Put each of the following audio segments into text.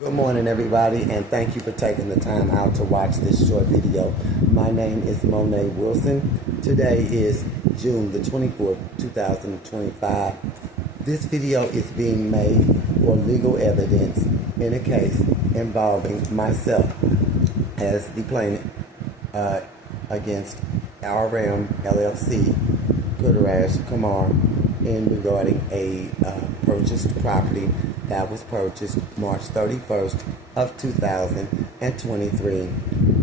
Good morning, everybody, and thank you for taking the time out to watch this short video. My name is Monet Willson. Today is June the 24th, 2025. This video is being made for legal evidence in a case involving myself as the plaintiff against Arhan LLC, Adrash, Kumar, in regarding a purchased property that was purchased March 31st of 2023.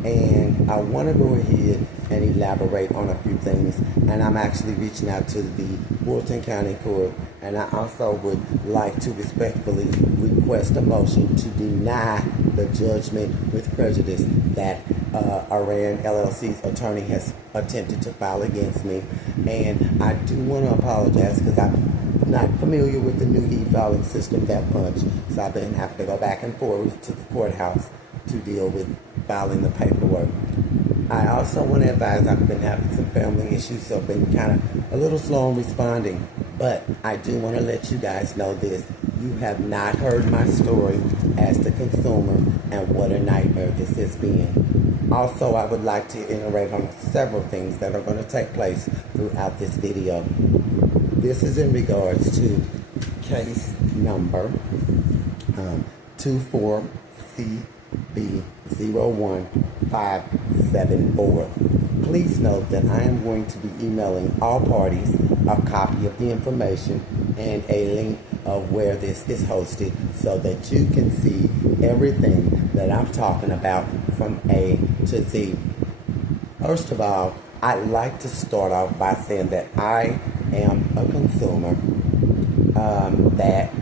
And I want to go ahead and elaborate on a few things. And I'm actually reaching out to the Fulton County Court. And I also would like to respectfully request a motion to deny the judgment with prejudice that Arhan LLC's attorney has attempted to file against me. And I do want to apologize because I'm not familiar with the new e-filing system that much, so I've been having to go back and forth to the courthouse to deal with filing the paperwork. I also want to advise I've been having some family issues, so I've been kind of a little slow in responding, but I do want to let you guys know this. You have not heard my story as the consumer and what a nightmare this has been. Also, I would like to iterate on several things that are going to take place throughout this video. This is in regards to case number 24CB01574. Please note that I am going to be emailing all parties a copy of the information and a link of where this is hosted so that you can see everything that I'm talking about from A to Z. First of all, I'd like to start off by saying that I am a consumer that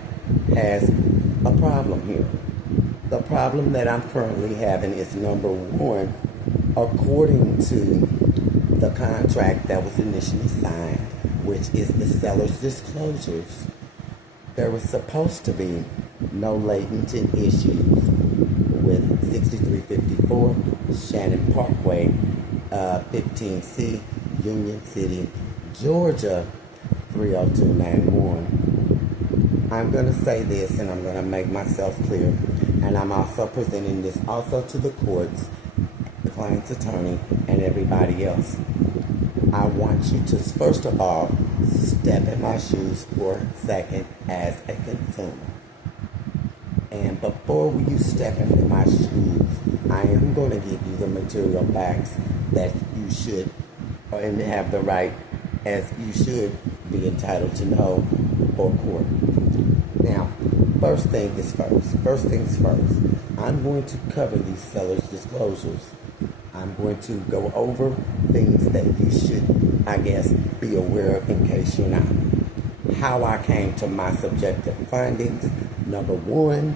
has a problem here. The problem that I'm currently having is, number one, according to the contract that was initially signed, which is the seller's disclosures, there was supposed to be no latent issues with 6354 Shannon Parkway, 15C, Union City, Georgia, 30291. I'm going to say this, and I'm going to make myself clear, and I'm also presenting this also to the courts, the client's attorney, and everybody else. I want you to, first of all, step in my shoes for a second as a consumer. And before you step into my shoes, I am going to give you the material facts that you should, and have the right, as you should be entitled to know for court. Now, first things first, I'm going to cover these sellers' disclosures. I'm going to go over things that you should, I guess, be aware of in case you're not. How I came to my subjective findings. Number one,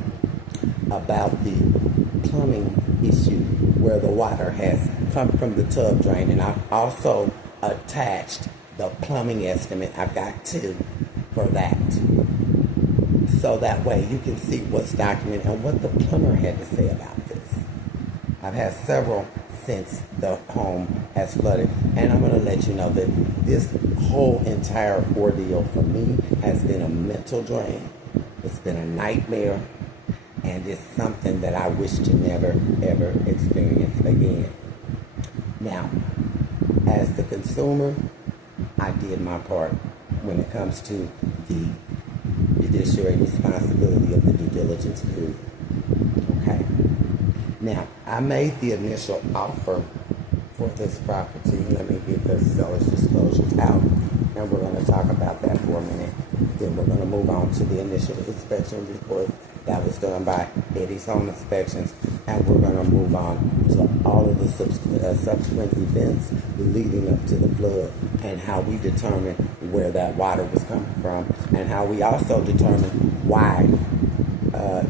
about the plumbing issue where the water has come from the tub drain. And I've also attached the plumbing estimate. I've got two for that. So that way you can see what's documented and what the plumber had to say about this. I've had several since the home has flooded. And I'm going to let you know that this whole entire ordeal for me has been a mental drain. It's been a nightmare. And it's something that I wish to never, ever experience again. Now, as the consumer, I did my part when it comes to the judiciary responsibility of the due diligence period. Okay. Now, I made the initial offer for this property. Let me get the seller's disclosures out, and we're going to talk about that for a minute. Then we're going to move on to the initial inspection report that was done by Eddie's Home Inspections, and we're going to move on to all of the subsequent events leading up to the flood and how we determined where that water was coming from and how we also determined why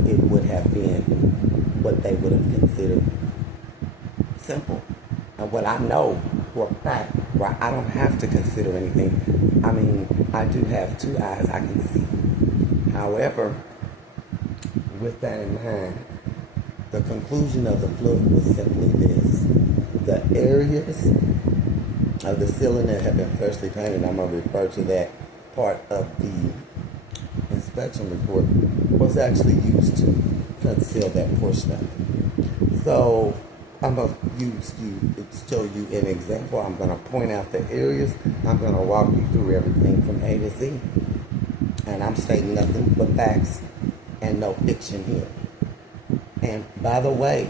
it would have been what they would have considered simple. And what I know for a fact, where I don't have to consider anything, I mean, I do have two eyes, I can see. However, with that in mind, the conclusion of the flood was simply this. The areas of the ceiling that have been freshly painted, I'm going to refer to that part of the inspection report, was actually used to conceal that portion of it. So I'm going to show you an example. I'm going to point out the areas. I'm going to walk you through everything from A to Z. And I'm stating nothing but facts and no fiction here. And by the way,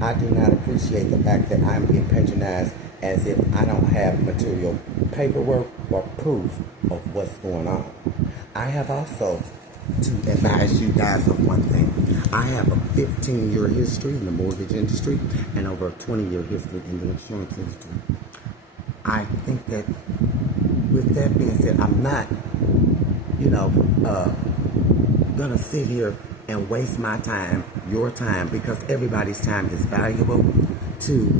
I do not appreciate the fact that I'm being patronized as if I don't have material paperwork or proof of what's going on. I have also to advise you guys of one thing. I have a 15-year history in the mortgage industry and over a 20-year history in the insurance industry. I think that with that being said, I'm not, gonna sit here and waste my time, your time, because everybody's time is valuable, to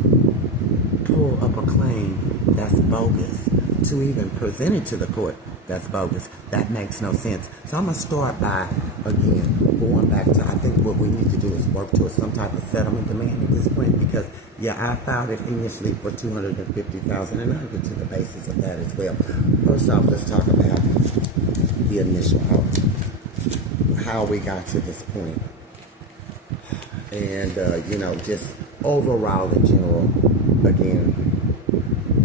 pull up a claim that's bogus, to even present it to the court that's bogus. That makes no sense. So I'm going to start by, again, going back to, I think what we need to do is work towards some type of settlement demand at this point, because, yeah, I filed it initially for $250,000, and I'll get to the basis of that as well. First off, let's talk about the initial outcome, how we got to this point, and, just overall in general, again,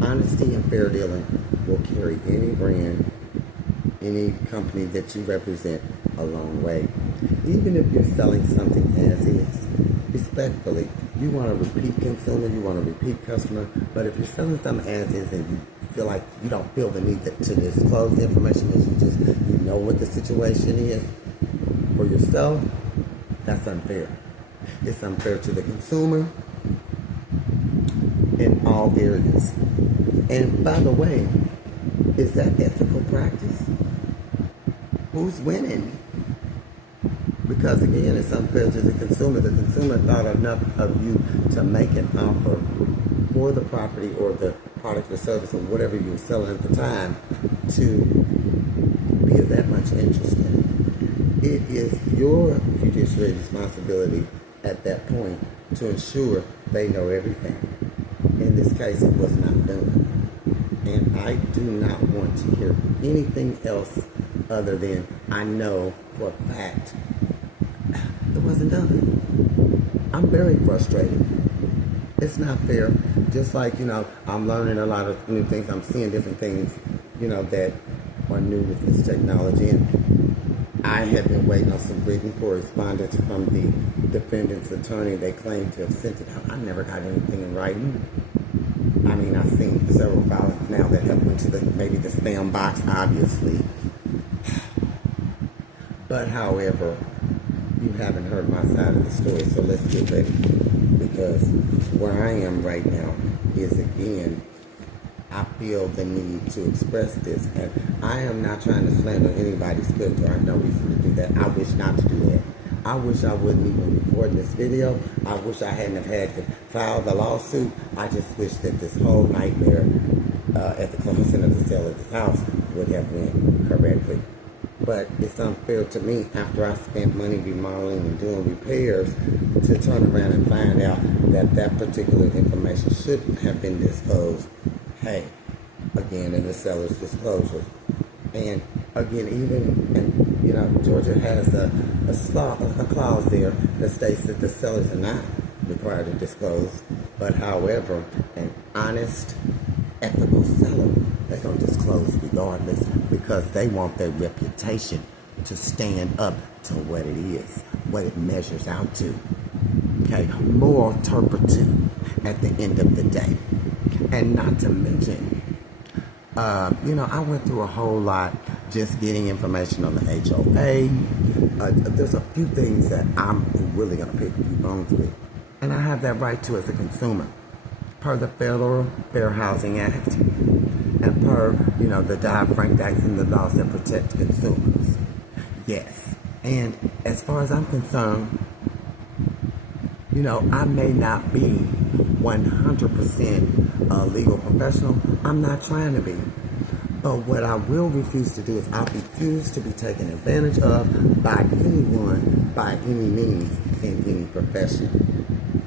honesty and fair dealing will carry any brand, any company that you represent a long way. Even if you're selling something as is, respectfully, you want a repeat consumer, you want a repeat customer, but if you're selling something as is and you feel like you don't feel the need to disclose the information, because you know what the situation is for yourself, that's unfair. It's unfair to the consumer in all areas. And by the way, is that ethical practice? Who's winning? Because again, it's unfair to the consumer. The consumer thought enough of you to make an offer for the property or the product or service or whatever you were selling at the time to be of that much interest in it. It is your fiduciary responsibility at that point to ensure they know everything. In this case, it was not done. And I do not want to hear anything else other than I know for a fact it wasn't done. I'm very frustrated. It's not fair. Just like, I'm learning a lot of new things. I'm seeing different things, that are new with this technology. And I have been waiting on some written correspondence from the defendant's attorney. They claim to have sent it out. I never got anything in writing. I mean, I've seen several filings now that have went to maybe the spam box, obviously. But however, you haven't heard my side of the story, so let's get ready. Because where I am right now is, again, I feel the need to express this. And I am not trying to slander anybody's character. I have no reason to do that. I wish not to do that. I wish I wouldn't even record this video. I wish I hadn't have had to file the lawsuit. I just wish that this whole nightmare at the closing of the sale of this house would have went correctly. But it's unfair to me, after I spent money remodeling and doing repairs, to turn around and find out that that particular information shouldn't have been disclosed. Hey, again, in the seller's disclosure. And again, Georgia has a clause there that states that the sellers are not required to disclose. But however, an honest, ethical seller, they're going to disclose regardless, because they want their reputation to stand up to what it is, what it measures out to. Okay, moral turpitude at the end of the day. And not to mention, I went through a whole lot just getting information on the HOA. There's a few things that I'm really going to pick a few bones with. And I have that right to as a consumer, per the Federal Fair Housing Act, and per, the Dodd-Frank Act and the laws that protect consumers. Yes. And as far as I'm concerned, I may not be 100% a legal professional. I'm not trying to be. But what I will refuse to do is I refuse to be taken advantage of by anyone, by any means, in any profession.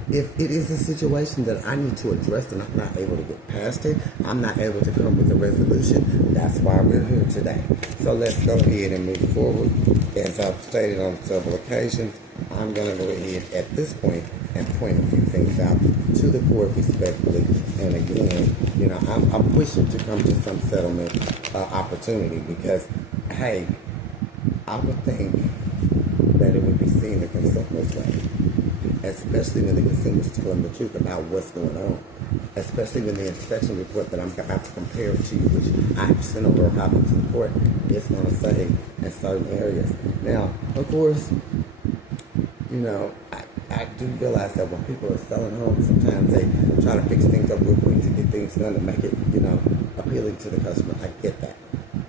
If it is a situation that I need to address and I'm not able to get past it, I'm not able to come with a resolution, that's why we're here today. So let's go ahead and move forward. As I've stated on several occasions, I'm going to go ahead at this point and point a few things out to the court respectfully. And again, I'm pushing to come to some settlement opportunity because, hey, I would think that it would be seen the consumer's way, especially when the consumer's telling the truth about what's going on, especially when the inspection report that I'm about to compare to you, which I sent over a copy to the court, is going to say in certain areas. Now, of course, I do realize that when people are selling homes, sometimes they try to fix things up real quick to get things done to make it, appealing to the customer. I get that.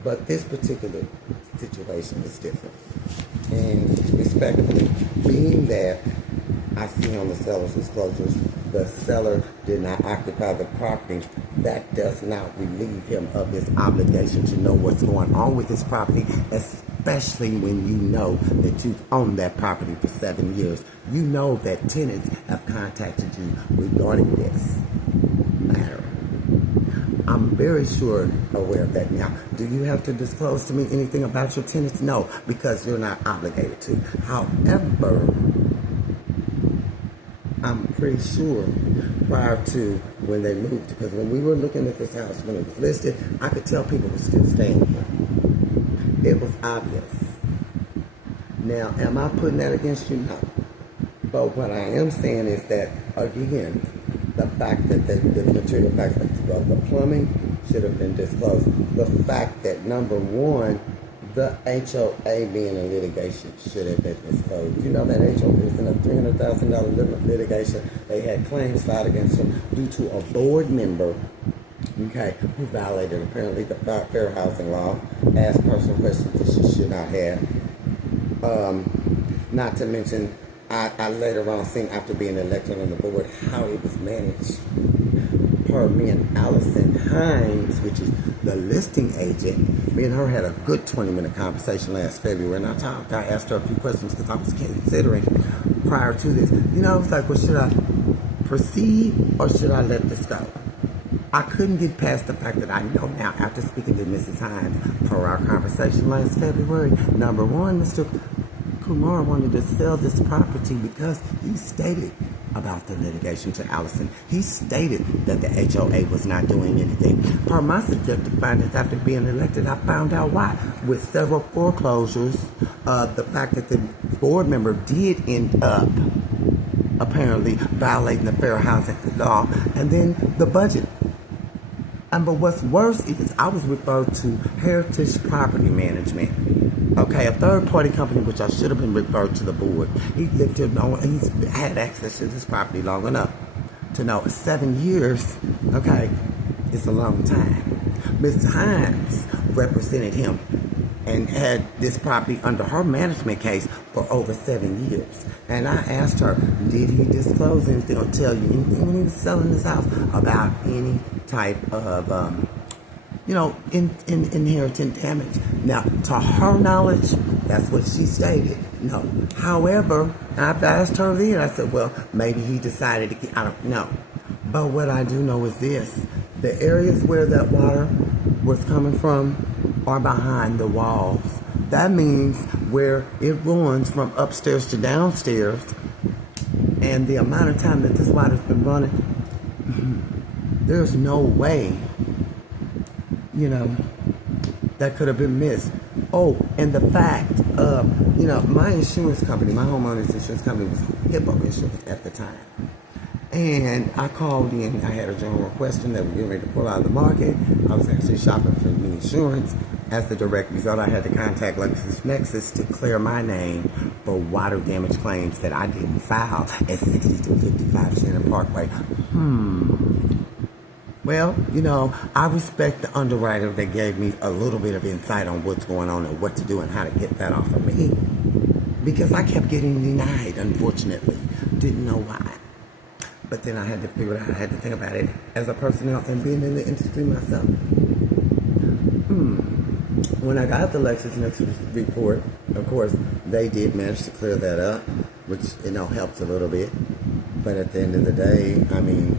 But this particular situation is different. And respectively, being that I see on the seller's disclosures, the seller did not occupy the property, that does not relieve him of his obligation to know what's going on with his property, especially when you know that you've owned that property for 7 years. You know that tenants have contacted you regarding this matter. I'm very sure aware of that. Now, do you have to disclose to me anything about your tenants? No, because you're not obligated to. However, I'm pretty sure prior to when they moved, because when we were looking at this house when it was listed, I could tell people were still staying here. It was obvious. Now, am I putting that against you? No. But what I am saying is that, again, the fact that the material facts of the plumbing should have been disclosed. The fact that, number one, the HOA being in litigation should have been disclosed. You know that HOA was in a $300,000 litigation. They had claims filed against them due to a board member, who violated apparently the fair housing law, asked personal questions that she should not have. Not to mention, I later on seen after being elected on the board how it was managed. Per me and Allison Hines, which is the listing agent, me and her had a good 20-minute conversation last February, and I asked her a few questions because I was considering prior to this. I was like, well, should I proceed or should I let this go? I couldn't get past the fact that I know now, after speaking to Mrs. Hines per our conversation last February, number one, Mr. Kumar wanted to sell this property because he stated about the litigation to Allison. He stated that the HOA was not doing anything. Per my subjective findings after being elected, I found out why. With several foreclosures, the fact that the board member did end up apparently violating the fair housing law, and then the budget. But what's worse is I was referred to Heritage Property Management. A third-party company, which I should have been referred to the board. He lived here long, he's had access to this property long enough to know 7 years, it's a long time. Ms. Hines represented him and had this property under her management case for over 7 years. And I asked her, did he disclose anything or tell you anything when he was selling this house about any type of inheritance damage? Now, to her knowledge, that's what she stated. No. However, I've asked her then, I said, well, maybe he decided to, I don't know. But what I do know is this. The areas where that water was coming from are behind the walls. That means where it runs from upstairs to downstairs, and the amount of time that this water's been running, there's no way that could have been missed. Oh, and the fact of, my insurance company, my homeowner's insurance company was HIPAA insurance at the time. And I called in, I had a general question that we're getting ready to pull out of the market. I was actually shopping for new insurance. As the direct result, I had to contact LexisNexis to clear my name for water damage claims that I didn't file at 6255 Shannon Parkway. Well, I respect the underwriter that gave me a little bit of insight on what's going on and what to do and how to get that off of me. Because I kept getting denied, unfortunately. Didn't know why. But then I had to figure it out. I had to think about it as a person and being in the industry myself. When I got the LexisNexis report, of course, they did manage to clear that up, which, helps a little bit. But at the end of the day,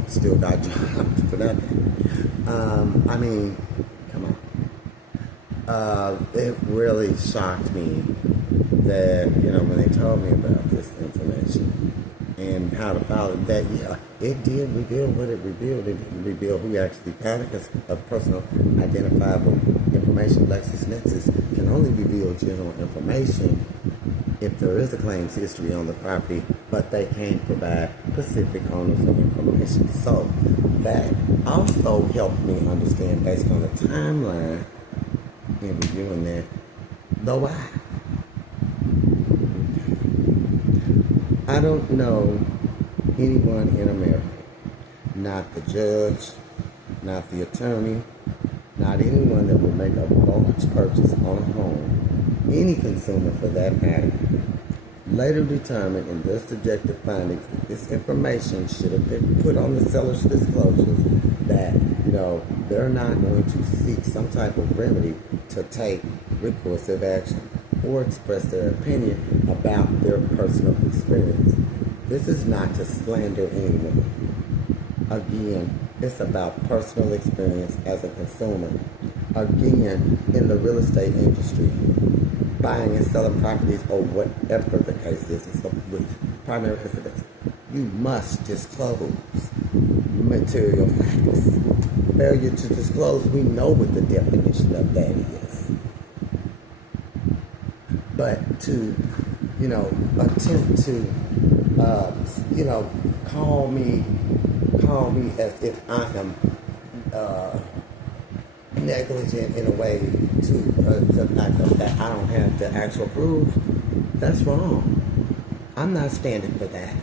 still got jobs for nothing. Come on. It really shocked me that, when they told me about this information, information and how to file it, that, yeah, it did reveal what it revealed. It didn't reveal who actually filed it, because of personal identifiable information. LexisNexis can only reveal general information if there is a claims history on the property, but they can't provide specific owners of information. So that also helped me understand, based on the timeline in reviewing that, the why. I don't know anyone in America, not the judge, not the attorney, not anyone that would make a large purchase on a home, any consumer for that matter, later determined in their subjective findings that this information should have been put on the seller's disclosures, that, they're not going to seek some type of remedy to take recursive action or express their opinion about their personal experience. This is not to slander anyone. Again, it's about personal experience as a consumer. Again, in the real estate industry, buying and selling properties, or whatever the case is, with primary residence, you must disclose material facts. Failure to disclose, we know what the definition of that is. But to, attempt to, call me as if I am negligent in a way to the fact of that I don't have the actual proof, that's wrong. I'm not standing for that.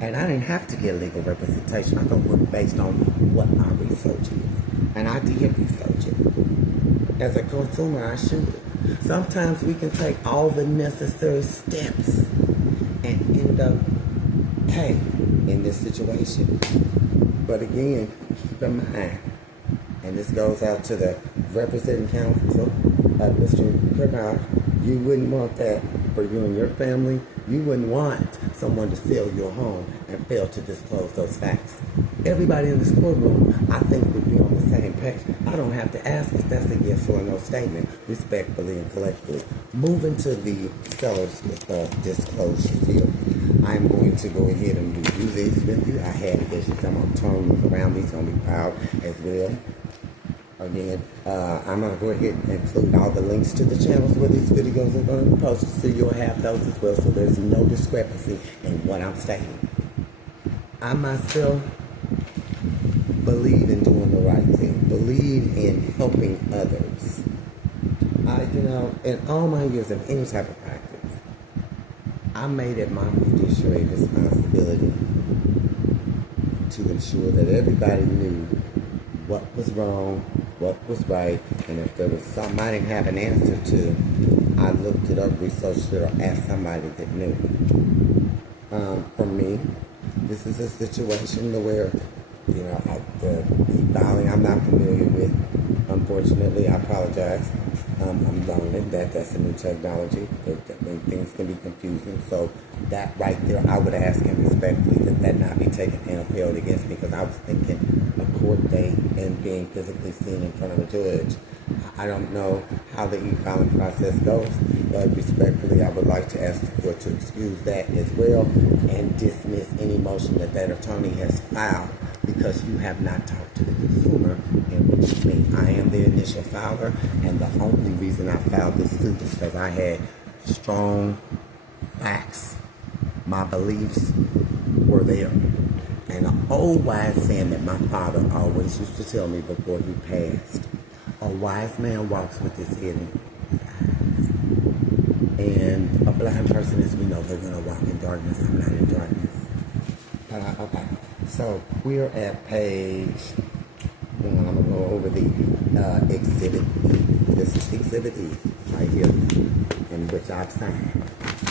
And I didn't have to get legal representation. I thought it was based on what my research is. And I did research it. As a consumer, I should. Sometimes we can take all the necessary steps and end up, in this situation. But again, keep in mind, and this goes out to the representing counsel, Mr. Kumar, you wouldn't want that for you and your family. You wouldn't want someone to sell your home and fail to disclose those facts. Everybody in this courtroom, I think, would be on the same page. I don't have to ask if that's a yes or a no statement, respectfully and collectively. Moving to the seller's disclosures here. I'm going to go ahead and review these with you. I have issues. I'm going to turn these around. These are going to be filed as well. Again, I'm going to go ahead and include all the links to the channels where these videos are going to be posted, so you'll have those as well, so there's no discrepancy in what I'm saying. I myself believe in doing the right thing, believe in helping others. In all my years of any type of practice, I made it my fiduciary responsibility to ensure that everybody knew what was wrong, what was right, and if there was something I didn't have an answer to, I looked it up, researched it, or asked somebody that knew. For me, this is a situation where, the e-filing I'm not familiar with. Unfortunately, I apologize. I'm learning that's a new technology. Things can be confusing. So that right there, I would ask him respectfully that not be taken and held against me, because I was thinking a court date and being physically seen in front of a judge. I don't know how the e-filing process goes, but respectfully, I would like to ask the court to excuse that as well and dismiss any motion that attorney has filed, because you have not talked to the consumer, and which is me. I am the initial filer, and the only reason I filed this suit is because I had strong facts. My beliefs were there. And an old wise saying that my father always used to tell me before he passed: a wise man walks with his head in his eyes. And a blind person, as we know, they're going to walk in darkness. I'm not in darkness. Okay. So we're at page 1. I'm going to go over the Exhibit E. This is Exhibit E right here, in which I've signed,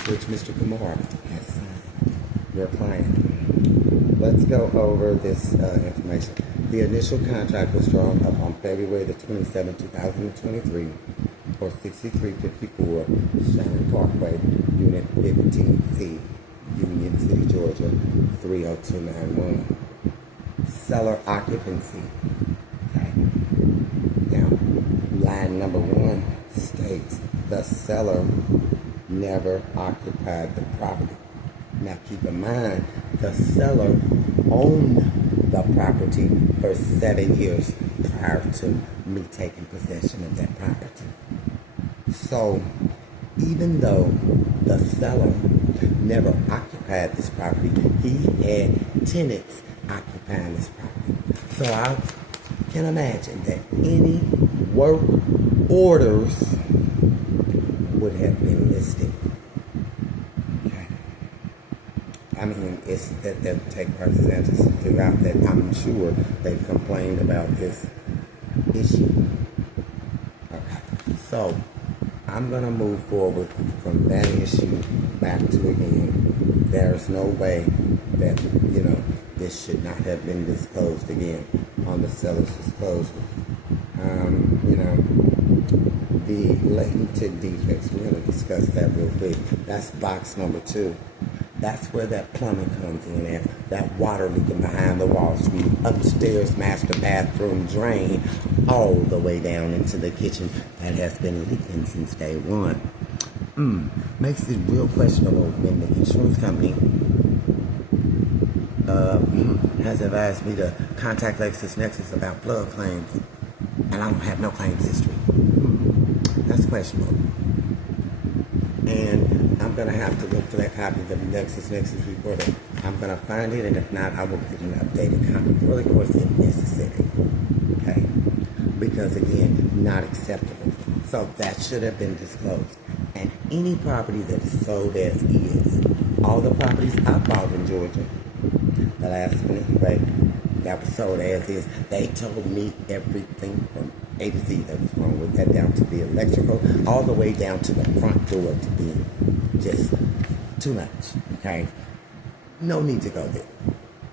which Mr. Kumar has signed, your client. Let's go over this information. The initial contract was drawn up on February the 27th, 2023 for 6354 Shannon Parkway, Unit 15C, Union City, Georgia, 30291. Seller occupancy. Okay. Now, line number 1 states the seller never occupied the property. Now keep in mind, the seller owned the property for 7 years prior to me taking possession of that property. So even though the seller never occupied this property, he had tenants occupying this property. So I can imagine that any work orders would have been listed. Okay. I mean, it's that they'll take representatives throughout that. I'm sure they've complained about this issue. Okay. So I'm going to move forward from that issue back to again. There's no way that, this should not have been disclosed again on the seller's disclosure. The latent defects, we're going to discuss that real quick. That's box number 2. That's where that plumbing comes in at. That water leaking behind the walls from the upstairs master bathroom drain all the way down into the kitchen that has been leaking since day one. Makes it real questionable when the insurance company has advised me to contact LexisNexis about flood claims, and I don't have no claims history. That's questionable. And I'm going to have to look for that copy of the LexisNexis report. I'm going to find it, and if not, I will get an updated copy for the course if necessary. Okay? Because, again, not acceptable. So that should have been disclosed. And any property that is sold as is, all the properties I bought in Georgia, the last one anyway, that was sold as is, they told me everything from A to Z that was wrong with that, down to the electrical, all the way down to the front door to be just too much, okay? No need to go there.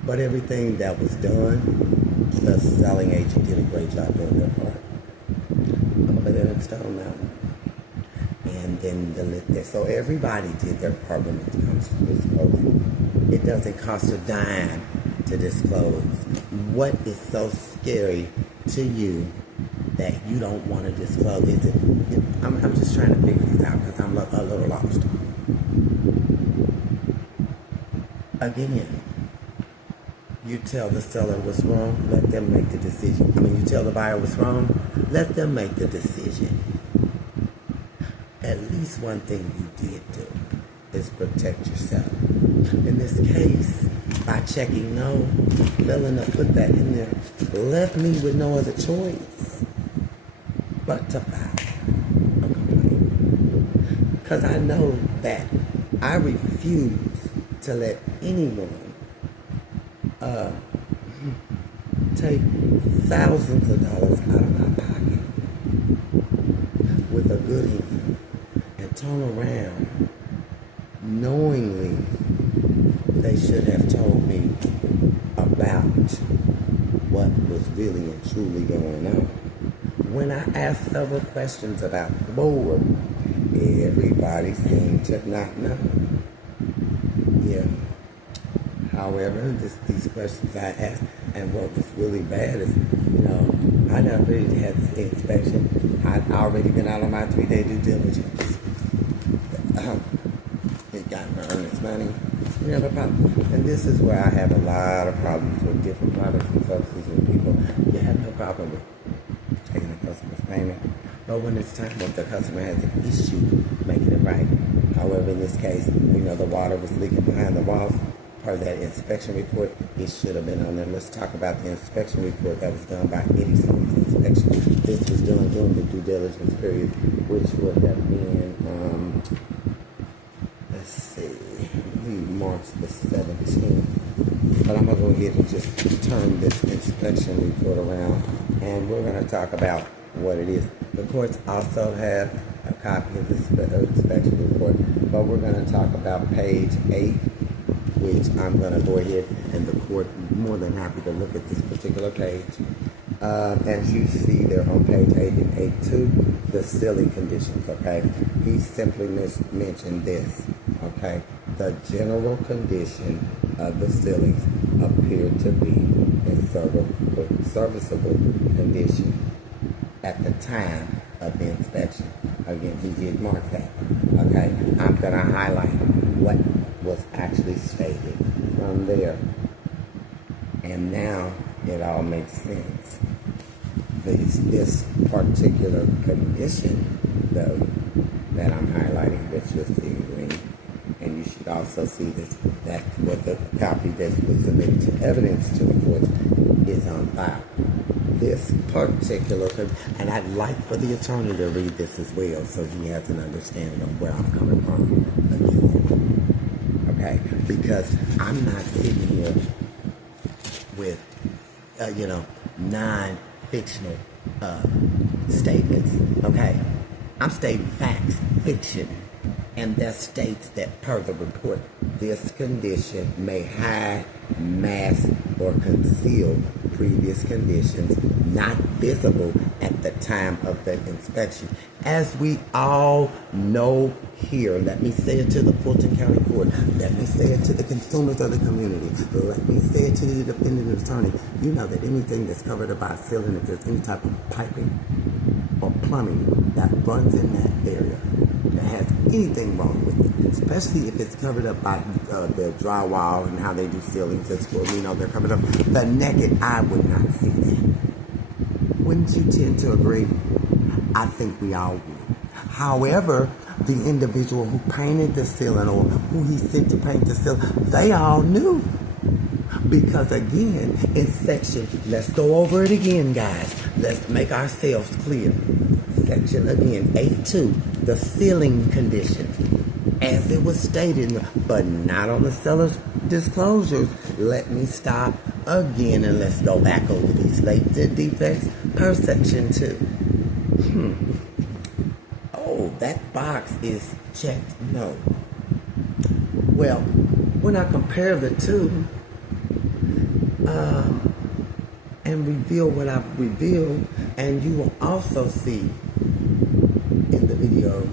But everything that was done, the selling agent did a great job doing their part. Over there in Stone Mountain. And then so everybody did their part when it comes to disclosing. It doesn't cost a dime to disclose. What is so scary to you that you don't want to disclose? I'm just trying to figure this out because I'm a little lost. Again, you tell the seller what's wrong, let them make the decision. You tell the buyer what's wrong, let them make the decision. At least one thing you did do is protect yourself. In this case, by checking no, filling up, put that in there, left me with no other choice but to file a complaint. Because I know that I refuse to let anyone take thousands of dollars out of my pocket with a good end and turn around knowingly they should have told me about what was really and truly going on. When I asked several questions about the board, everybody seemed to not know. Yeah. However, these questions I asked, and what was really bad is, I done already had this inspection. I'd already been out on my 3-day due diligence. It got my earnest money. You have a problem. And this is where I have a lot of problems with different products and services with people. You have no problem with taking the customer's payment. But when it's time, when the customer has an issue, making it right. However, in this case, the water was leaking behind the walls. Per that inspection report, it should have been on there. Let's talk about the inspection report that was done by Eddie's Homes Inspection. This was done during the due diligence period, which would have been, let's see, March the 17th. But I'm going to go ahead and just turn this inspection report around, and we're going to talk about what it is. The courts also have a copy of this inspection report, but we're going to talk about page 8, which I'm going to go ahead, and the court is more than happy to look at this particular page. As you see there on page 8 and 8.2, the ceiling conditions, okay? He simply mentioned this, okay? The general condition of the ceilings appeared to be in serviceable condition at the time of the inspection. Again, he did mark that, okay? I'm going to highlight what was actually stated from there. And now it all makes sense. This particular condition, though, that I'm highlighting, that you'll see in green, and you should also see this, that what the copy that was submitted to evidence to the court is on file. This particular, and I'd like for the attorney to read this as well, so he has an understanding of where I'm coming from again. Okay, because I'm not sitting here with, non-fictional statements. Okay, I'm stating facts, fiction. And that states that per the report, this condition may hide, mask, or conceal previous conditions not visible at the time of the inspection. As we all know here, let me say it to the Fulton County Court, let me say it to the consumers of the community, let me say it to the defendant attorney. You know that anything that's covered by a ceiling, if there's any type of piping or plumbing that runs in that area, that has anything wrong with it, especially if it's covered up by the drywall and how they do ceilings. That's where we know they're covered up. The naked eye would not see that. Wouldn't you tend to agree? I think we all would. However, the individual who painted the ceiling or who he sent to paint the ceiling, they all knew. Because again, in section, let's go over it again, guys. Let's make ourselves clear. Section again, 8.2, the ceiling conditions, as it was stated, but not on the seller's disclosures. Let me stop again and let's go back over these latent defects per section 2. Oh, that box is checked no. Well, when I compare the two, and reveal what I've revealed, and you will also see in the videos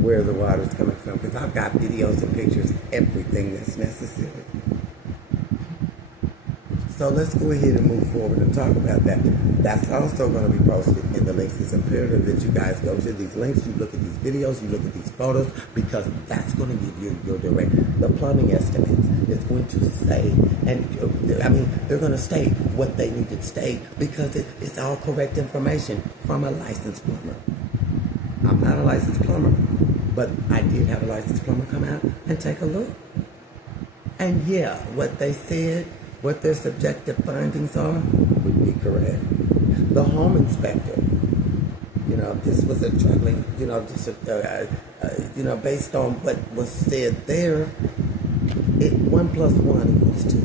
where the water is coming from, because I've got videos and pictures, everything that's necessary. So let's go ahead and move forward and talk about that. That's also going to be posted in the links. It's imperative that you guys go to these links, you look at these videos, you look at these photos, because that's going to give you your direct, the plumbing estimates. It's going to say, and I mean, they're going to state what they need to state, because it's all correct information from a licensed plumber. I'm not a licensed plumber, but I did have a licensed plumber come out and take a look. And yeah, what they said, what their subjective findings are, would be correct. The home inspector, this was a troubling, based on what was said there, 1 plus 1 equals 2.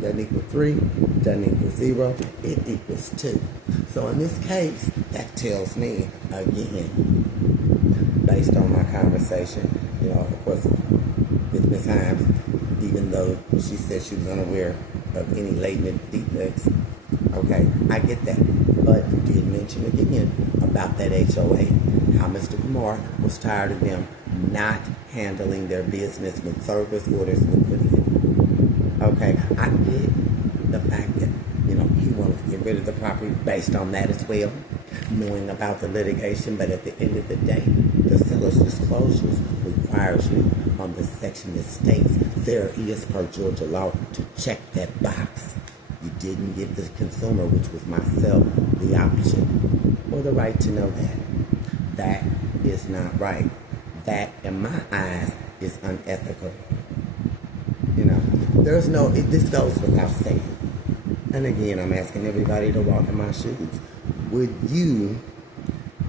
Doesn't equal 3, doesn't equal 0, it equals 2. So in this case, that tells me, again, based on my conversation, of course, with Ms. Himes, even though she said she was unaware of any latent defects. Okay, I get that. But you did mention again about that HOA, how Mr. Kumar was tired of them not handling their business when service orders were put in. Okay, I get the fact that, he wanted to get rid of the property based on that as well, knowing about the litigation, but at the end of the day, the seller's disclosures requires you on the section that states there is, per Georgia law, to check that box. You didn't give the consumer, which was myself, the option or the right to know that. That is not right. That, in my eyes, is unethical. This goes without saying. And again, I'm asking everybody to walk in my shoes. Would you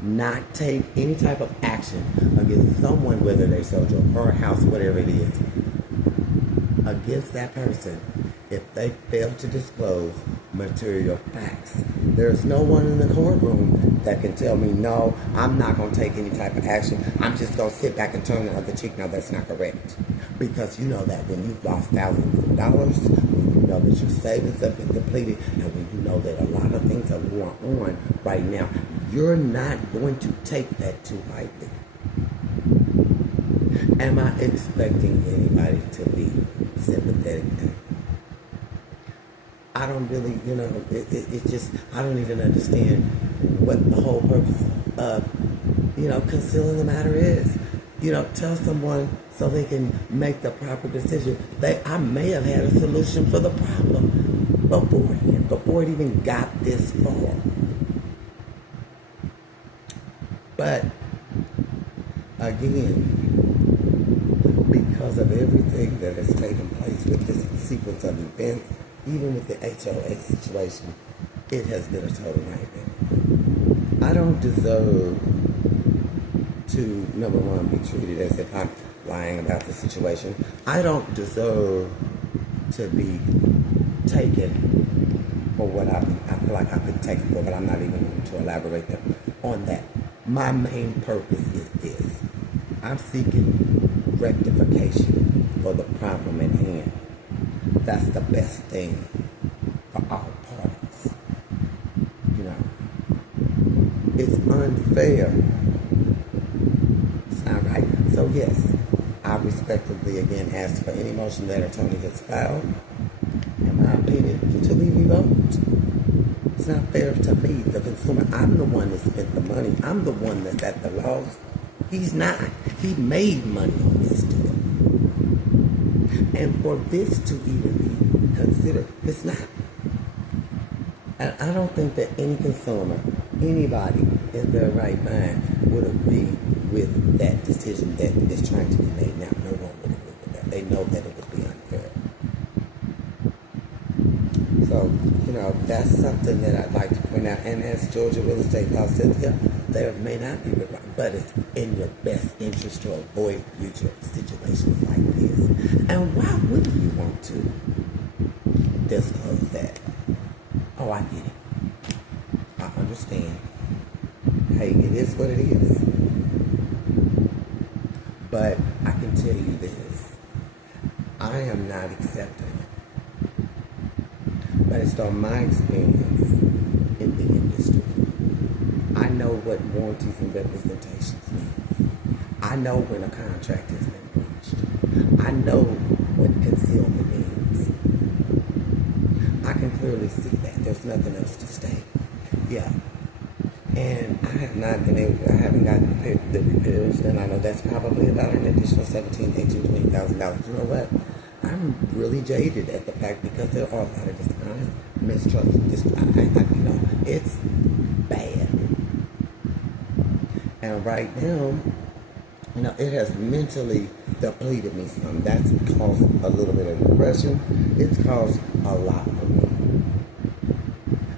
not take any type of action against someone, whether they sold your car, house, whatever it is, against that person if they fail to disclose material facts? There's no one in the courtroom that can tell me, no, I'm not going to take any type of action. I'm just going to sit back and turn the other cheek. No, that's not correct. Because you know that when you've lost thousands of dollars, when you know that your savings have been depleted, and when you know that a lot of things are going on right now, you're not going to take that too lightly. Am I expecting anybody to be sympathetic now? I don't really, it's just, I don't even understand what the whole purpose of, concealing the matter is. Tell someone so they can make the proper decision. I may have had a solution for the problem beforehand, before it even got this far. But again, because of everything that has taken place with this sequence of events, even with the HOA situation, it has been a total nightmare. I don't deserve to, number one, be treated as if I'm lying about the situation. I don't deserve to be taken for what I feel like I've been taken for, but I'm not even going to elaborate on that. My main purpose is this. I'm seeking rectification for the problem at hand. That's the best thing for all parties. You know, it's unfair. It's not right. So yes, I respectfully again ask for any motion that attorney has filed, in my opinion, to be revoked. It's not fair to me, the consumer. I'm the one that spent the money. I'm the one that's at the loss. He's not. He made money on this deal. And for this to even be considered, it's not. And I don't think that any consumer, anybody in their right mind would agree with that decision that is trying to be made now. No one would agree with that. They know that it would be unfair. So, you know, that's something that I'd like to point out. And as Georgia real estate law says, yeah, there may not be required, but it's in your best interest to avoid future situations like this. And why would you want to disclose that? Oh, I get it. I understand. Hey, it is what it is. But I can tell you this. I am not accepting it. Based on my experience in the industry, I know what warranties and representations mean. I know when a contract has been breached. I know what concealment means. I can clearly see that. There's nothing else to state. Yeah. And I have not been able, I haven't gotten the repairs, and I know that's probably about an additional $17,000, $18,000, $20,000. You know what? I'm really jaded at the fact because there are a lot of dishonest, mistrust, you know, it's bad. And right now, you know, it has mentally depleted me some. That's caused a little bit of depression. It's caused a lot for me.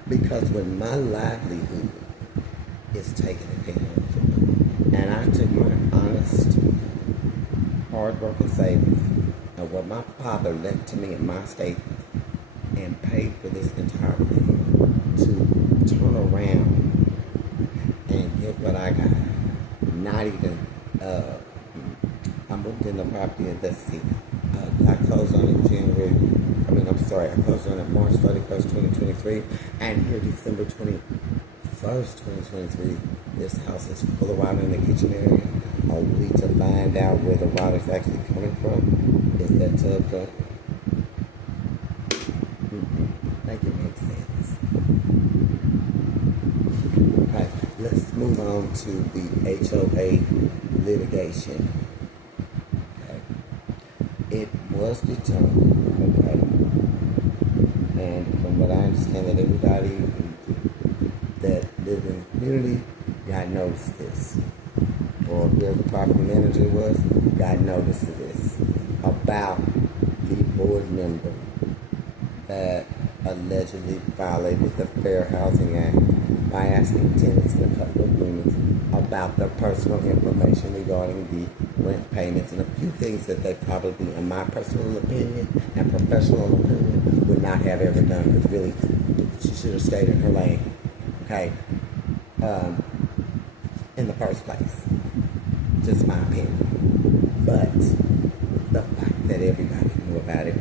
Because when my livelihood is taken advantage of, and I took my honest, hard work and savings, and what my father left to me in my state, and paid for this entire thing, to turn around and get what I got. Not even, I moved in the property, and let's see, I closed on it I closed on it March 31st, 2023, and here December 21st, 2023, this house is full of water in the kitchen area, only to find out where the water's actually coming from. Is that tub drunk? Make it make sense. Okay, let's move on to the HOA litigation. Okay. It was determined, okay, and from what I understand, that everybody that live in the community got notice of this, or where the property manager was, got notice of this, about the board member that allegedly violated the Fair Housing Act by asking tenants in a couple of units about their personal information regarding the rent payments and a few things that they probably, in my personal opinion and professional opinion, would not have ever done, because really, she should have stayed in her lane. Okay, in the first place, just my opinion. But the fact that everybody knew about it,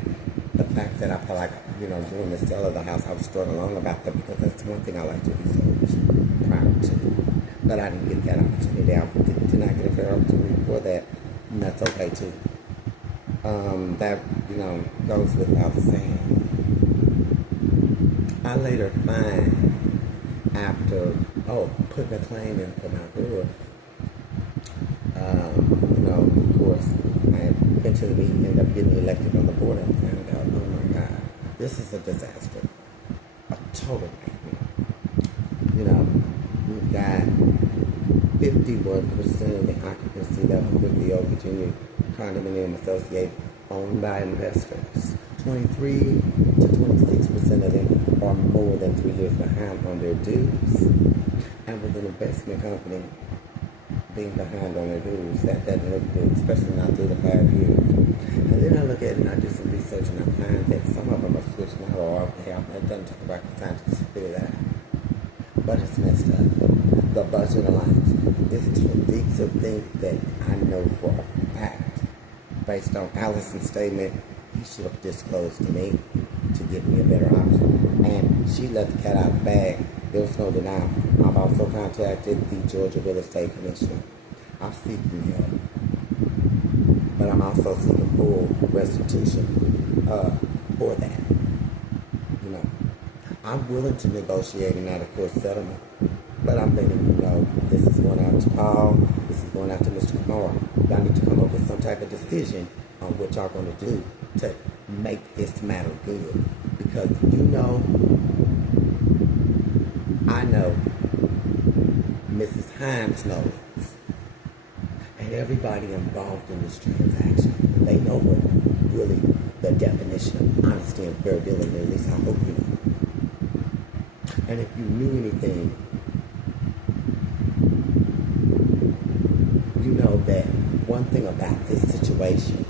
the fact that I felt like, you know, during the sale of the house, I was struggling along about that, because that's one thing I like to research prior to. But I didn't get that opportunity. I did not get a fair opportunity for that, and that's okay too. That, you know, goes without saying. I later find, after putting a claim in for my roof, Of course, I went to the meeting, ended up getting elected on the board, and found out, oh my God, this is a disaster, a total nightmare. We've got 51% of the occupancy level with the Old Virginia Condominium Association owned by investors. 23 to 26% of them are more than 3 years behind on their dues. And with an investment company being behind on their dues, that doesn't look good, especially not 3 to 5 years. And then I look at it and I do some research and I find that some of them are switching out or it doesn't take about the time to figure that out. But it's messed up. The budget alliance. These are things that I know for a fact, based on Allison's statement, he should have disclosed to me to give me a better option. And she let the cat out of the bag. There was no denial. I've also contacted the Georgia Real Estate Commission. I'm seeking help. But I'm also seeking full restitution for that. I'm willing to negotiate an out-of-court settlement. But I'm letting you know, this is going out to Paul, this is going out to Mr. Kumar. Y'all need to come up with some type of decision on what y'all going to do to make this matter good. Because I know, Mrs. Himes knows, and everybody involved in this transaction, they know what really the definition of honesty and fair dealing is. At least I hope you know. And if you knew anything, you know that one thing about this situation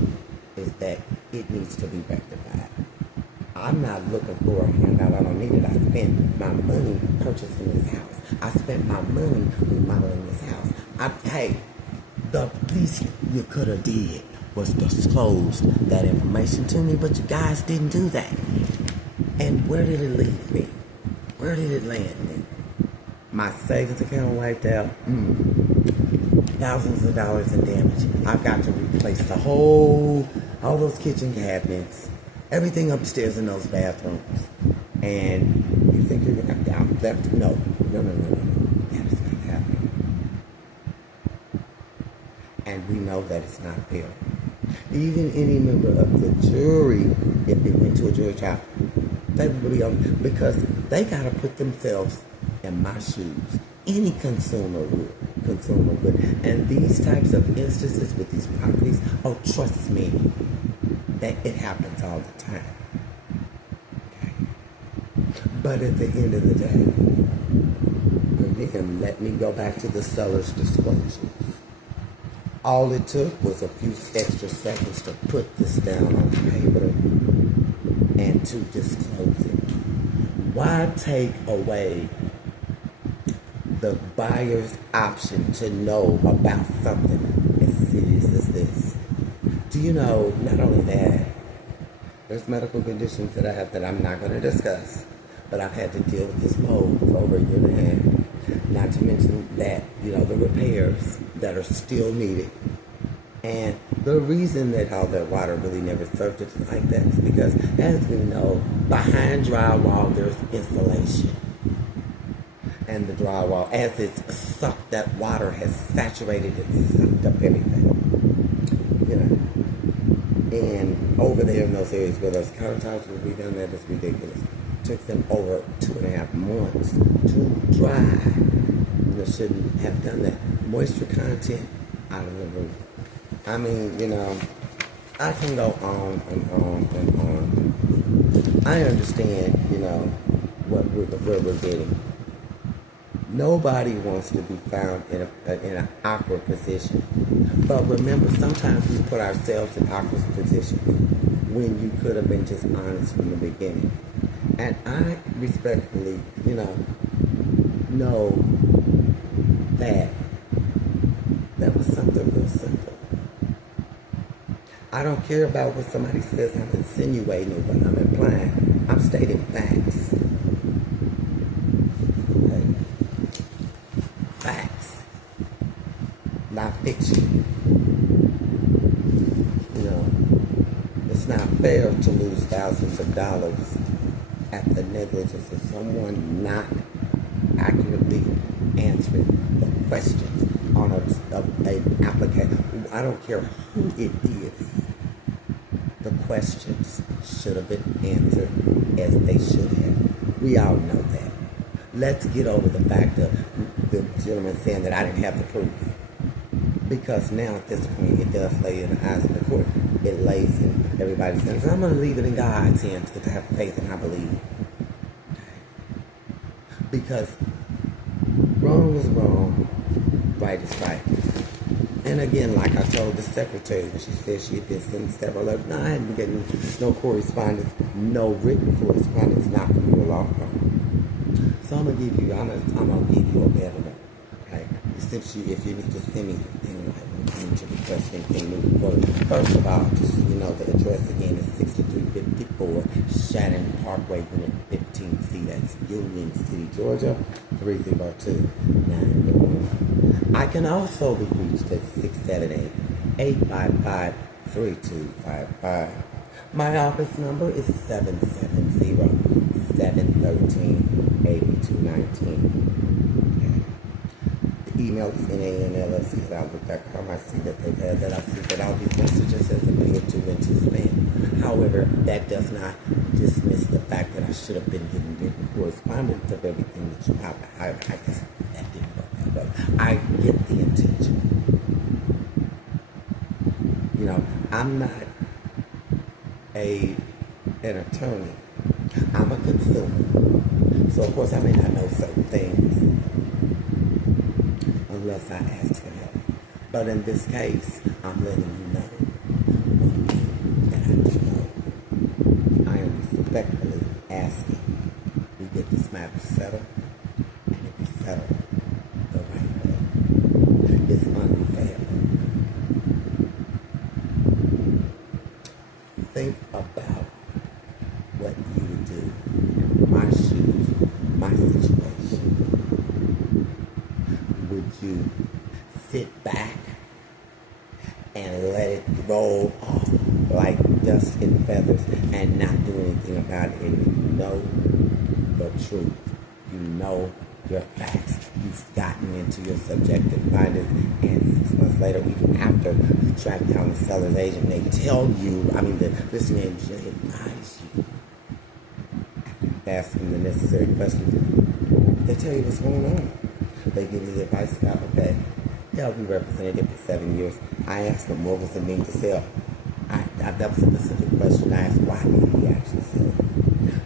is that it needs to be rectified. I'm not looking for a handout. I don't need it. I spent my money purchasing this house. I spent my money remodeling this house. Hey, the least you could have did was disclose that information to me, but you guys didn't do that. And where did it leave me? Where did it land me? My savings account wiped out. Thousands of dollars in damage. I've got to replace all those kitchen cabinets, everything upstairs in those bathrooms. And you think you're going to have to, left? No. That is not happening. And we know that it's not fair. Even any member of the jury, if it went to a jury trial, they would be on, because they got to put themselves in my shoes. Any consumer would. And these types of instances with these properties, oh, trust me, that it happens all the time. Okay. But at the end of the day, again, let me go back to the seller's disclosure. All it took was a few extra seconds to put this down on paper and to disclose it. Why take away the buyer's option to know about something as serious as this? Do you know, not only that, there's medical conditions that I have that I'm not going to discuss, but I've had to deal with this mold for over a year and a half. Not to mention that, the repairs that are still needed. And the reason that all that water really never surfaced like that is because, as we know, behind drywall there's insulation. And the drywall, as it's sucked, that water has saturated it, sucked up everything. And over there in those areas where those countertops will be done, that is ridiculous. Took them over 2.5 months to dry. They shouldn't have done that. Moisture content out of the roof. I mean, I can go on and on and on. I understand, where we're getting. Nobody wants to be found in an awkward position. But remember, sometimes we put ourselves in awkward positions when you could have been just honest from the beginning. And I respectfully, know that was something real simple. I don't care about what somebody says I'm insinuating or what I'm implying. I'm stating facts. Facts, not fiction. It's not fair to lose thousands of dollars at the negligence of someone not accurately answering the questions on a application. I don't care who it is. The questions should have been answered as they should have. We all know that. Let's get over the fact of the gentleman saying that I didn't have the proof. Because now at this point, it does lay in the eyes of the court. It lays in everybody's hands. I'm going to leave it in God's hands to have faith and I believe. Because wrong is wrong, right is right. And again, like I told the secretary when she said she had been sending several letters, no, I hadn't been getting no correspondence, no written correspondence, not from your law firm. So I'm gonna give you a better one. Okay? Since if you need to send me anything like when you need to request anything moving forward. First of all, just so you know, the address again is 6354 Shannon Parkway, Unit 15C. That's Union City, Georgia, 302-911. I can also be reached at 678-855-3255. My office number is 770-713-8219. The email is nanllc@outlook.com. I see that they've had that. I see that all these messages have been here to into spam. However, that does not dismiss the fact that I should have been getting written correspondence of everything that you have. I guess that didn't work that way. I get the intention. You know, I'm not an attorney. I'm a consumer. So, of course, I may not know certain things unless I ask for help. But in this case, I'm letting you know one thing that I do know. I am respectfully asking we get this matter settled, and it be settled the right way. It's unfair. Think about what you would do in my shoes, my situation. Would you sit back and let it roll off like dust and feathers and not do anything about it? And you know the truth. You know your facts. You've gotten into your subjective findings, and 6 months later, even after you track down the seller's agent, they tell you, the listing agent advise you, asking the necessary questions, they tell you what's going on. They give you the advice about, okay, yeah, we represented it for 7 years. I asked them, what does it mean to sell? That was a specific question I asked, why did he actually sell?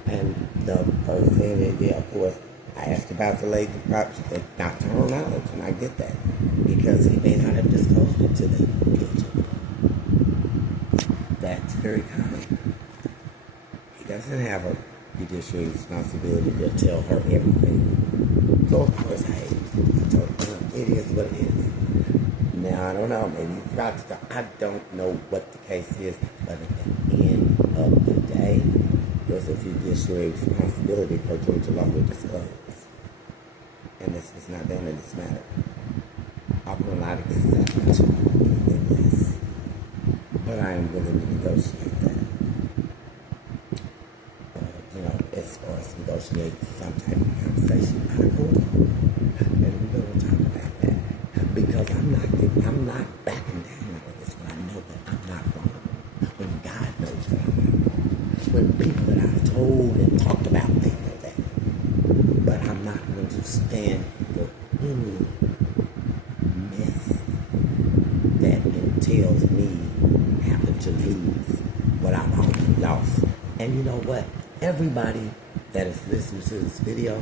And the first thing they did, of course, I asked about the lady property, not to her knowledge, and I get that, because he may not have disclosed it to the agent. That's very common. He doesn't have a judicial responsibility to tell her everything. So, of course, I told him, it is what it is. Now, I don't know, maybe he forgot to talk. I don't know what the case is, but at the end of the day, there's a fiduciary responsibility for Georgia law to disclose. And this was not done in this matter. I will not accept anything less. But I am willing to negotiate that. As far as negotiate some type of conversation out of court. And we're going to talk about that. Because I'm not backing down out of this when I know that I'm not wrong. When God knows that I'm not wrong. When people that I've told and talked about, they know that. But I'm not going to stand for any mess that entails me having to lose what I've already lost. And you know what? Everybody that is listening to this video,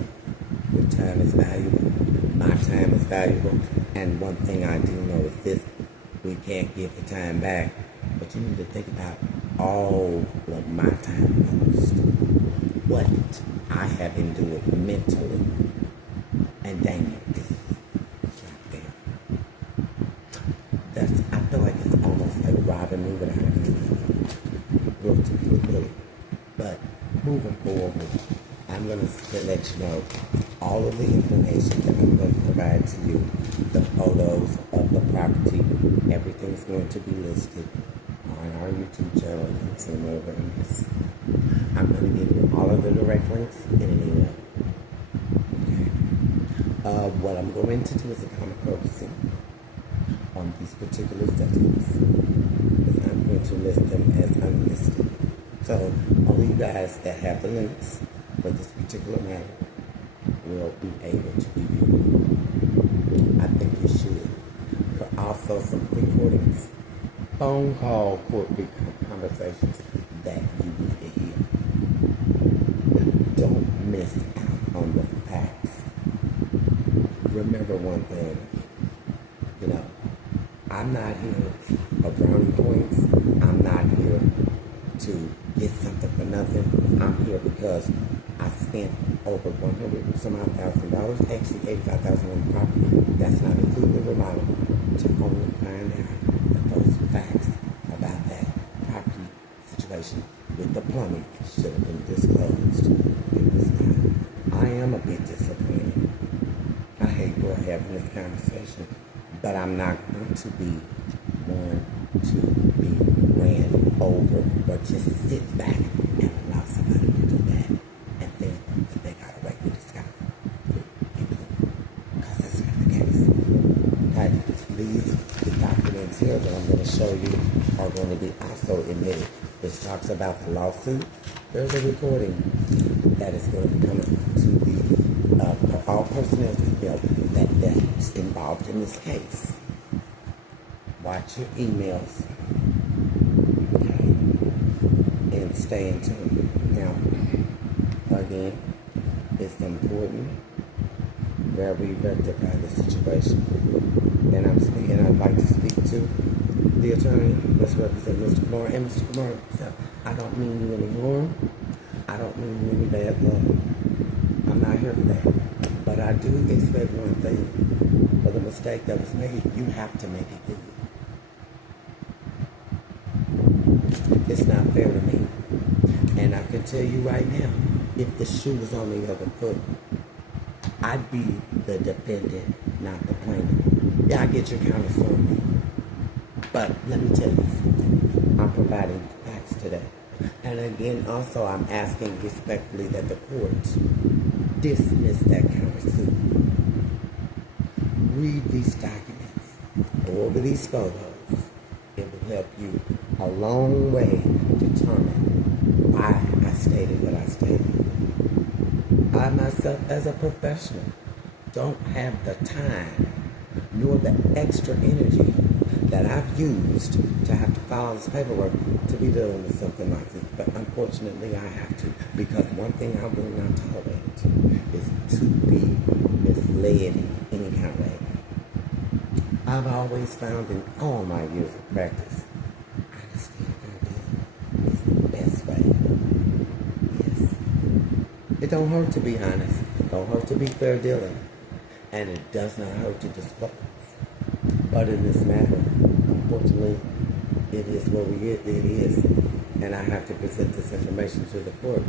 your time is valuable. My time is valuable. And one thing I do know is this: we can't give the time back. But you need to think about all of my time lost. What I have endured mentally. And dang it, this is right there. I feel like it's almost like robbing me without really. But moving forward, I'm going to let you know all of the information that I'm going to provide to you, the photos of the property, everything's going to be listed on our YouTube channel, Consumer Awareness. I'm going to give you all of the direct links in an email. Okay. What I'm going to do is a common courtesy. on these particular settings. I'm going to list them as unlisted. So only you guys that have the links for this particular matter will be able to review. I think you should. But also some recordings, phone call, court conversations that you need to hear. Don't miss out on the facts. Remember one thing, I'm not here for brownie points. I'm not here to get something for nothing. I'm here because I spent over $100 and some odd $1,000, actually $85,000 on the property. That's not including the remodel, to only find out that those facts about that property situation with the plumbing should have been disclosed. It was not. I am a bit disappointed. I hate we're having this conversation, but I'm not going to be one to be ran over or just sit back and allow somebody to do that and think that they got away with this guy. Because that's not the case. Okay, these documents here that I'm going to show you are going to be also admitted. This talks about the lawsuit. There's a recording that is going to be coming to the all personnel that's involved in this case. Watch your emails, okay, and stay in tune. Now, again, it's important that we rectify the situation. And I'd like to speak to the attorney that's representing Mr. Kumar and Mr. Kumar. So I don't mean you any harm. I don't mean you any bad love. I'm not here for that. But I do expect one thing. For the mistake that was made, you have to make it good. It's not fair to me. And I can tell you right now, if the shoe was on the other foot, I'd be the defendant, not the plaintiff. Yeah, I get your counter for me. But let me tell you something. I'm providing facts today. And again, also, I'm asking respectfully that the courts dismiss that countersuit. Read these documents. Go over these photos. It will help you a long way determine why I stated what I stated. I myself, as a professional, don't have the time nor the extra energy that I've used to have to file this paperwork to be dealing with something like this. But unfortunately, I have to, because one thing I will not tolerate is to be misled in any kind of way. I've always found in all my years of practice, honesty is the best way. Yes. It don't hurt to be honest. It don't hurt to be fair dealing. And it does not hurt to disclose. But in this matter, unfortunately, it is what it is. And I have to present this information to the court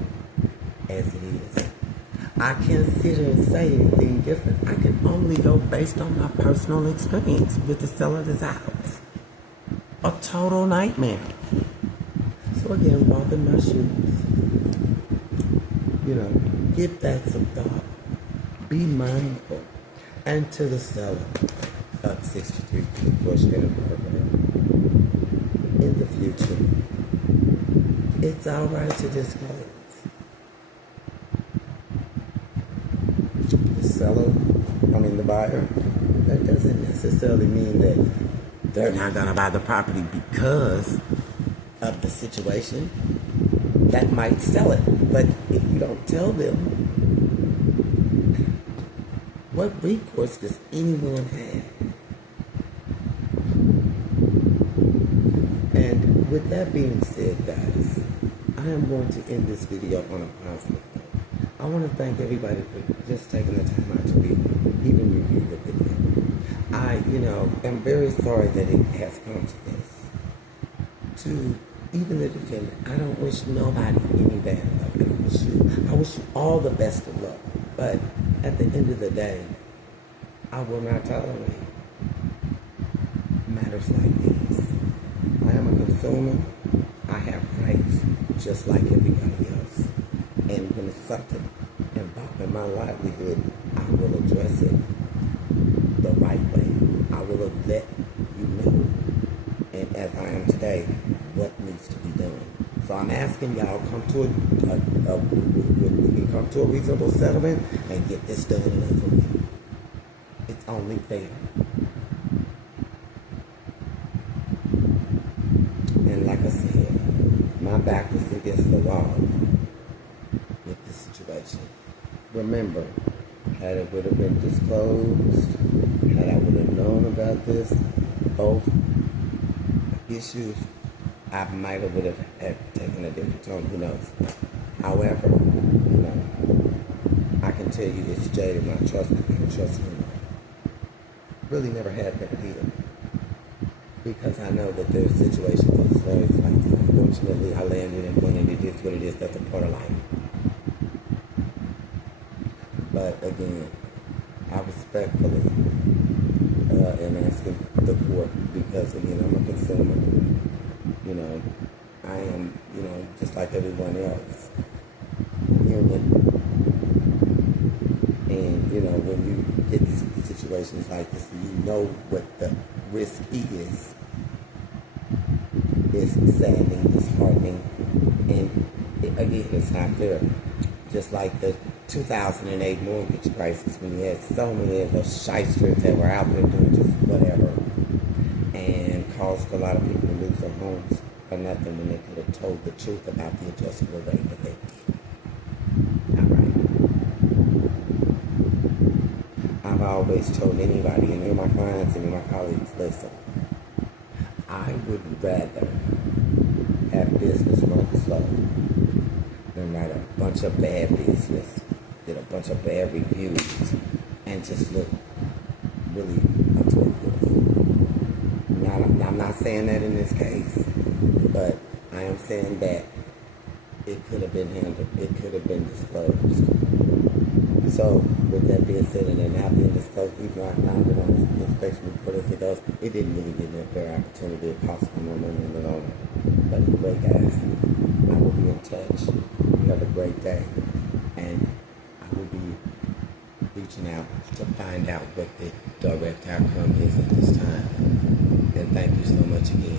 as it is. I can't sit here and say anything different. I can only go based on my personal experience with the sale of this house. A total nightmare. So again, walk in my shoes. Give that some thought. Be mindful. And to the seller of 63 Bush in the future, it's all right to disclose. The buyer, that doesn't necessarily mean that they're not going to buy the property because of the situation. That might sell it, but if you don't tell them, what recourse does anyone have? And with that being said, guys, I am going to end this video on a positive note. I want to thank everybody for just taking the time out to even review the video. I, am very sorry that it has come to this. To even the defendant, I don't wish nobody any bad luck. I wish you all the best of luck. But at the end of the day, I will not tolerate matters like these. I am a consumer. I have rights just like everybody else. And when it's something involving my livelihood, I will address it the right way. I will let you know, and as I am today, what needs to be done. So I'm asking y'all, we can come to a reasonable settlement and get this done and over with. It's only fair. And like I said, my back was against the wall with this situation. Remember, had it would have been disclosed, had I would have known about this, both issues, I might have would have taken a different tone, who knows. However, I can tell you it's jaded my trust. I can trust him. Really never did. Because I know that there's situations and stories like this. Unfortunately, I landed in one and it is what it is. That's a part of life. But again, I respectfully am asking the court because again, I'm a consumer. I am, just like everyone else, human. And, when you get situations like this, you know what the risk is. It's saddening, disheartening, and again, it's not fair. Just like the 2008 mortgage crisis, when you had so many of those shysters that were out there doing just whatever and caused a lot of people to lose their homes for nothing when they could have told the truth about the adjustable rate that they did. All right. I've always told anybody, and my clients and my colleagues, listen, I would rather have business run slow than write a bunch of bad business, get a bunch of bad reviews, and just look really unscrupulous. Now, I'm not saying that in this case, but I am saying that it could have been handled, it could have been disclosed. So, with that being said, and then now being disclosed, even though I found it on the inspection report as it goes, it didn't really give me a fair opportunity. It cost me more money than the owner. But anyway, guys, I will be in touch. You have a great day. And I will be reaching out to find out what the direct outcome is at this time. And thank you so much again.